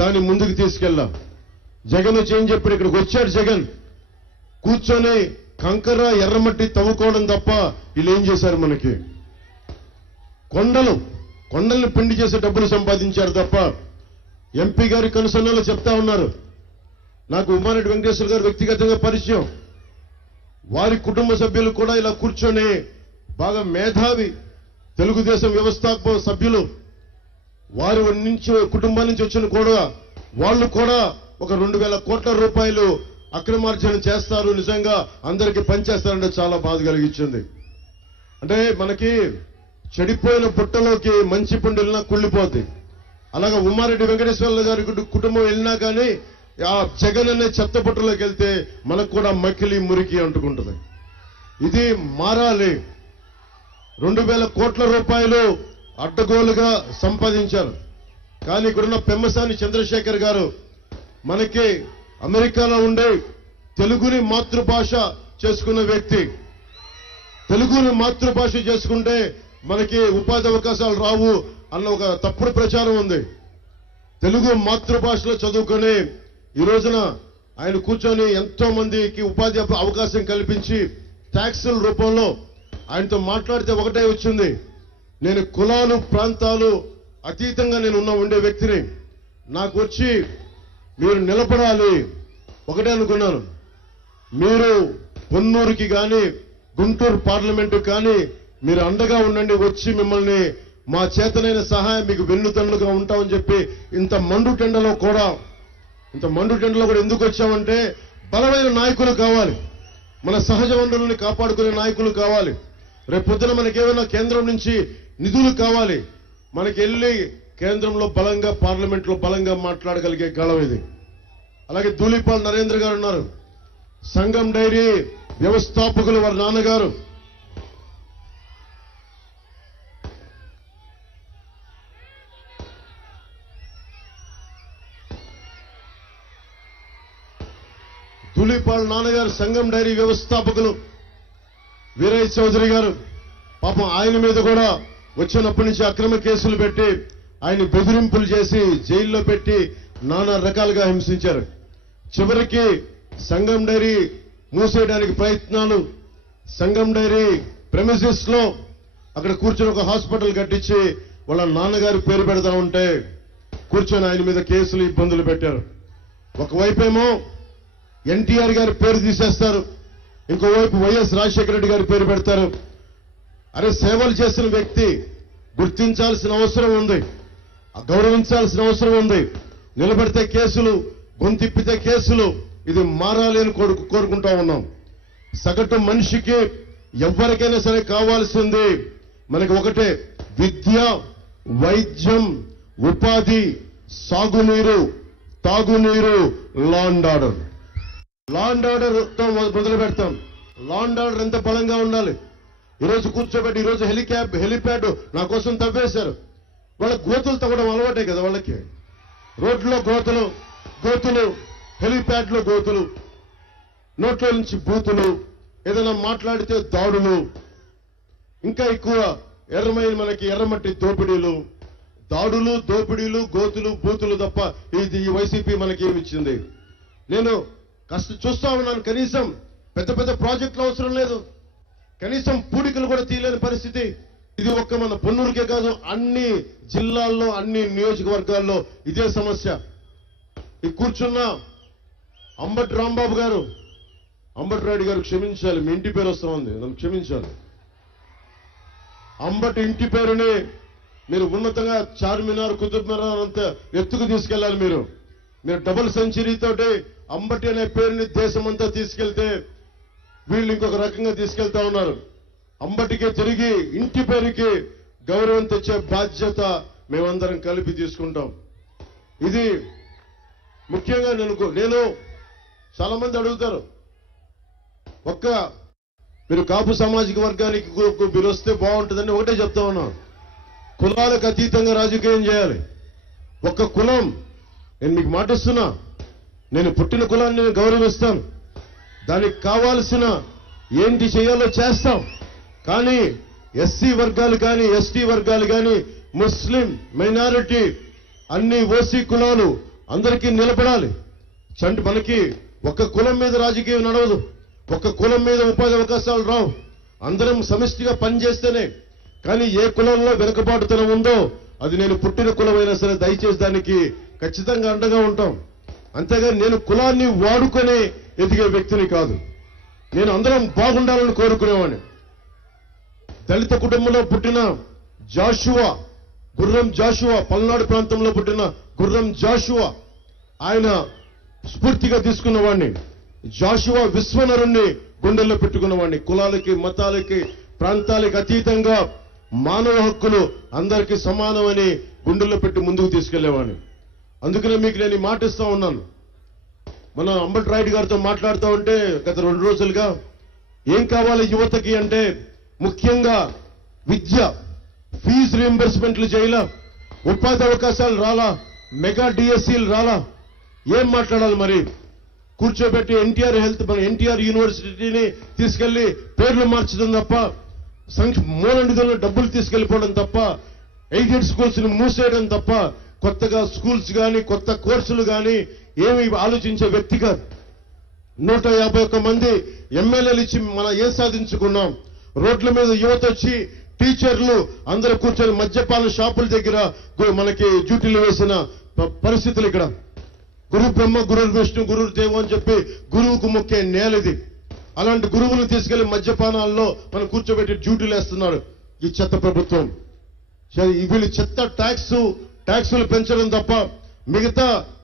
దాన్ని ముందుకు తీసుకెళ్ళాం. జగన్ వచ్చి ఏం చెప్పాడు? ఇక్కడికి వచ్చాడు జగన్, కూర్చొని కంకర ఎర్రమట్టి తవ్వుకోవడం తప్ప వీళ్ళు ఏం చేశారు? మనకి కొండల్ని పిండి చేసే డబ్బులు సంపాదించారు తప్ప. ఎంపీ గారి కనుసన్నలో చెప్తా ఉన్నారు. నాకు ఉమారెడ్డి వెంకటేశ్వర గారు వ్యక్తిగతంగా పరిచయం. వారి కుటుంబ సభ్యులు కూడా ఇలా కూర్చొని బాగా మేధావి తెలుగుదేశం వ్యవస్థాపక సభ్యులు, వారి నుంచి కుటుంబం నుంచి వచ్చిన కూడా వాళ్ళు కూడా ఒక 2,000 కోట్ల రూపాయలు అక్రమార్జన చేస్తారు, నిజంగా అందరికీ పనిచేస్తారంటే చాలా బాధ కలిగించింది. అంటే మనకి చెడిపోయిన బుట్టలోకి మంచి పండు వెళ్ళినా కుళ్ళిపోద్ది. అలాగే ఉమారెడ్డి వెంకటేశ్వర గారి కుటుంబం వెళ్ళినా కానీ ఆ జగన్ అనే చెత్త బుట్టలోకి వెళ్తే మనకు కూడా మకిలి మురికి అంటుకుంటుంది. ఇది మారాలి. 2,000 కోట్ల రూపాయలు అడ్డగోలుగా సంపాదించారు. కానీ ఇక్కడున్న పెమ్మసాని చంద్రశేఖర్ గారు మనకి అమెరికాలో ఉండే తెలుగుని మాతృభాష చేసుకున్న వ్యక్తి. తెలుగుని మాతృభాష చేసుకుంటే మనకి ఉపాధి అవకాశాలు రావు అన్న ఒక తప్పుడు ప్రచారం ఉంది. తెలుగు మాతృభాషలో చదువుకొని ఈ రోజున ఆయన కూర్చొని ఎంతో మందికి ఉపాధి అవకాశం కల్పించి ట్యాక్సుల రూపంలో ఆయనతో మాట్లాడితే ఒకటే వచ్చింది, నేను కులాలు ప్రాంతాలు అతీతంగా నేను ఉండే వ్యక్తిని, నాకు వచ్చి మీరు నిలబడాలి. ఒకటే అనుకున్నాను, మీరు పొన్నూరుకి కానీ గుంటూరు పార్లమెంటు కానీ మీరు అండగా ఉండండి, వచ్చి మిమ్మల్ని మా చేతనైన సహాయం మీకు వెన్నుతన్నుగా ఉంటామని చెప్పి ఇంత మండు టెండలో కూడా ఎందుకు వచ్చామంటే బలమైన నాయకులు కావాలి, మన సహజ వనరులని కాపాడుకునే నాయకులు కావాలి. రేపు పొద్దున మనకేమైనా కేంద్రం నుంచి నిధులు కావాలి, మనకి వెళ్ళి కేంద్రంలో బలంగా పార్లమెంట్లో బలంగా మాట్లాడగలిగే గళం ఇది. అలాగే ధూళిపాల్ నరేంద్ర గారు ఉన్నారు, సంగం డైరీ వ్యవస్థాపకులు, వారి నాన్నగారు. ధూళిపాల్ నాన్నగారు సంగం డైరీ వ్యవస్థాపకులు వీరయ్య చౌదరి గారు. పాపం ఆయన మీద కూడా వచ్చినప్పటి నుంచి అక్రమ కేసులు పెట్టి ఆయన బెదిరింపులు చేసి జైల్లో పెట్టి నానా రకాలుగా హింసించారు. చివరికి సంగం డైరీ మూసేయడానికి ప్రయత్నాలు, సంగం డైరీ ప్రెమిసెస్ లో అక్కడ కూర్చొని ఒక హాస్పిటల్ కట్టించి వాళ్ళ నాన్నగారి పేరు పెడతా ఉంటే కూర్చొని ఆయన మీద కేసులు ఇబ్బందులు పెట్టారు. ఒకవైపేమో ఎన్టీఆర్ గారి పేరు తీసేస్తారు, ఇంకోవైపు వైఎస్ రాజశేఖర రెడ్డి గారి పేరు పెడతారు. అరే సేవలు చేసిన వ్యక్తి గుర్తించాల్సిన అవసరం ఉంది, గౌరవించాల్సిన అవసరం ఉంది. నిలబడితే కేసులు, గొంతిప్పితే కేసులు, ఇది మారాలి అని కోరుకుంటా ఉన్నాం. సగటు మనిషికి ఎవరికైనా సరే కావాల్సింది మనకి ఒకటే, విద్య, వైద్యం, ఉపాధి, సాగునీరు, తాగునీరు, law and order. Law and ఆర్డర్తో మొదలు పెడతాం. లా అండ్ ఆర్డర్ ఎంత బలంగా ఉండాలి. ఈరోజు కూర్చోబెట్టి ఈరోజు హెలిప్యాడ్ నా కోసం తవ్వేశారు. వాళ్ళ గోతులు తవ్వడం అలవాటే కదా వాళ్ళకి. రోడ్లో గోతులు, హెలిప్యాడ్ లో గోతులు, నోట్లో నుంచి బూతులు, ఏదైనా మాట్లాడితే దాడులు, ఇంకా ఎక్కువ మనకి ఎర్రమట్టి దోపిడీలు, దాడులు, దోపిడీలు, గోతులు, బూతులు తప్ప ఇది ఈ వైసీపీ మనకి ఏమిచ్చింది? నేను చూస్తా ఉన్నాను. కనీసం పెద్ద పెద్ద ప్రాజెక్టులు అవసరం లేదు, కనీసం పూడికలు కూడా తీయలేని పరిస్థితి. ఇది ఒక్క మన పొన్నూరుకే కాదు, అన్ని జిల్లాల్లో, అన్ని నియోజకవర్గాల్లో ఇదే సమస్య. ఈ కూర్చున్న అంబటి రాంబాబు గారు, అంబటి రాయుడు గారు క్షమించాలి, మీ ఇంటి పేరు వస్తా ఉంది, నన్ను క్షమించాలి. అంబటి ఇంటి పేరుని మీరు ఉన్నతంగా చార్మినార్, కుతుబ్ మినార్ అంతా ఎత్తుకు తీసుకెళ్లాలి. మీరు డబుల్ సెంచరీతోటి అంబటి అనే పేరుని దేశమంతా తీసుకెళ్తే వీళ్ళు ఇంకొక రకంగా తీసుకెళ్తా ఉన్నారు. అంబటికే తిరిగి ఇంటి పేరుకి గౌరవం తెచ్చే బాధ్యత మేమందరం కలిపి తీసుకుంటాం. ఇది ముఖ్యంగా నేను చాలా మంది అడుగుతారు, మీరు కాపు సామాజిక వర్గానికి మీరు వస్తే బాగుంటుందని ఒకటే చెప్తా ఉన్నాం, కులాలకు అతీతంగా రాజకీయం చేయాలి. ఒక్క కులం, నేను మీకు మాటిస్తున్నా, నేను పుట్టిన కులాన్ని నేను గౌరవిస్తాను, దానికి కావాల్సిన ఏంటి చేయాలో చేస్తాం. కానీ ఎస్సీ వర్గాలు కానీ, ఎస్టీ వర్గాలు కానీ, ముస్లిం మైనారిటీ, అన్ని ఓసీ కులాలు, అందరికీ నిలబడాలి. మనకి ఒక కులం మీద రాజకీయం నడవదు, ఒక కులం మీద ఉపాధి అవకాశాలు రావు. అందరం సమిష్టిగా పనిచేస్తేనే. కానీ ఏ కులంలో వెనుకబాటుతనం ఉందో అది నేను పుట్టిన కులమైనా సరే దయచేసి దానికి ఖచ్చితంగా అండగా ఉంటాం. అంతేగాని నేను కులాన్ని వాడుకొని ఎదిగే వ్యక్తిని కాదు. నేను అందరం బాగుండాలని కోరుకునేవాడిని. దళిత కుటుంబంలో పుట్టిన జాషువా, గుర్రం జాషువా, పల్నాడు ప్రాంతంలో పుట్టిన గుర్రం జాషువా, ఆయన స్ఫూర్తిగా తీసుకున్నవాడిని. జాషువా విశ్వనరుణ్ణి గుండెల్లో పెట్టుకున్నవాడిని. కులాలకి, మతాలకి, ప్రాంతాలకి అతీతంగా మానవ హక్కులు అందరికీ సమానమని గుండెల్లో పెట్టి ముందుకు తీసుకెళ్లేవాడిని. అందుకనే మీకు నేను ఈ మాట ఇస్తా ఉన్నాను. మన అంబటి రాయుడు గారితో మాట్లాడుతూ ఉంటే గత 2 రోజులుగా ఏం కావాలి యువతకి అంటే ముఖ్యంగా విద్య, ఫీజు రీయింబర్స్మెంట్లు చేయాలా, ఉపాధి అవకాశాలు రాలా, మెగా డిఎస్సీలు రాలా, ఏం మాట్లాడాలి మరి? కూర్చోబెట్టి ఎన్టీఆర్ హెల్త్, మన ఎన్టీఆర్ యూనివర్సిటీని తీసుకెళ్లి పేర్లు మార్చడం తప్ప, మూల నిధులను డబ్బులు తీసుకెళ్లిపోవడం తప్ప, ఎయిడెడ్ స్కూల్స్ ని మూసేయడం తప్ప కొత్తగా స్కూల్స్ గాని కొత్త కోర్సులు గాని ఏమి ఆలోచించే వ్యక్తి కాదు. 151 మంది ఎమ్మెల్యేలు ఇచ్చి మనం ఏం సాధించుకున్నాం? రోడ్ల మీద యువత వచ్చి టీచర్లు అందరూ కూర్చొని మద్యపాన షాపుల దగ్గర మనకి డ్యూటీలు వేసిన పరిస్థితులు ఇక్కడ. గురు బ్రహ్మ, గురు విష్ణు, గురు దేవు అని చెప్పి గురువుకు మొక్కే నేలది. అలాంటి గురువులను తీసుకెళ్లి మద్యపానాల్లో మనం కూర్చోబెట్టి డ్యూటీలు వేస్తున్నారు ఈ చెత్త ప్రభుత్వం. వీళ్ళు చెత్త ట్యాక్సులు పెంచడం తప్ప మిగతా